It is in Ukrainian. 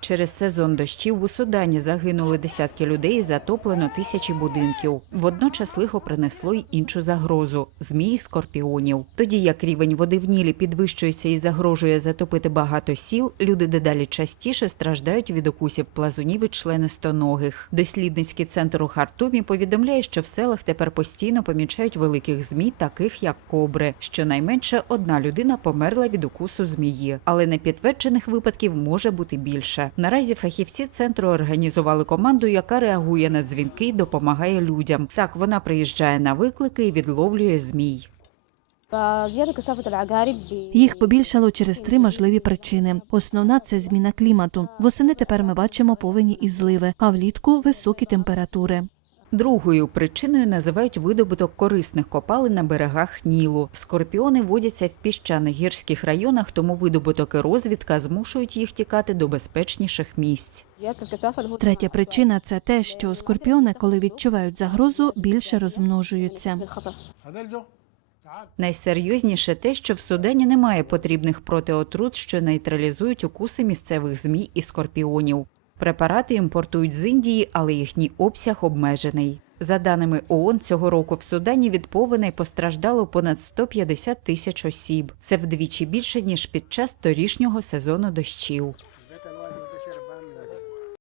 Через сезон дощів у Судані загинули десятки людей і затоплено тисячі будинків. Водночас лихо принесло й іншу загрозу змії скорпіонів. Тоді як рівень води в Нілі підвищується і загрожує затопити багато сіл, люди дедалі частіше страждають від укусів плазунів і членистоногих. Дослідницький центр у Хартумі повідомляє, що в селах тепер постійно помічають великих змій, таких як кобри. Щонайменше одна людина померла від укусу змії, але непідтверджених випадків може бути більше. Наразі фахівці центру організували команду, яка реагує на дзвінки і допомагає людям. Так вона приїжджає на виклики і відловлює змій. Їх побільшало через три можливі причини. Основна це зміна клімату. Восени тепер ми бачимо повені і зливи, а влітку високі температури. Другою причиною називають видобуток корисних копалин на берегах Нілу. Скорпіони водяться в піщаних гірських районах, тому видобуток і розвідка змушують їх тікати до безпечніших місць. Третя причина це те, що скорпіони, коли відчувають загрозу, більше розмножуються. Найсерйозніше те, що в Судані немає потрібних протиотрут, що нейтралізують укуси місцевих змій і скорпіонів. Препарати імпортують з Індії, але їхній обсяг обмежений. За даними ООН, цього року в Судані від повеней постраждало понад 150 тисяч осіб. Це вдвічі більше ніж під час торішнього сезону дощів.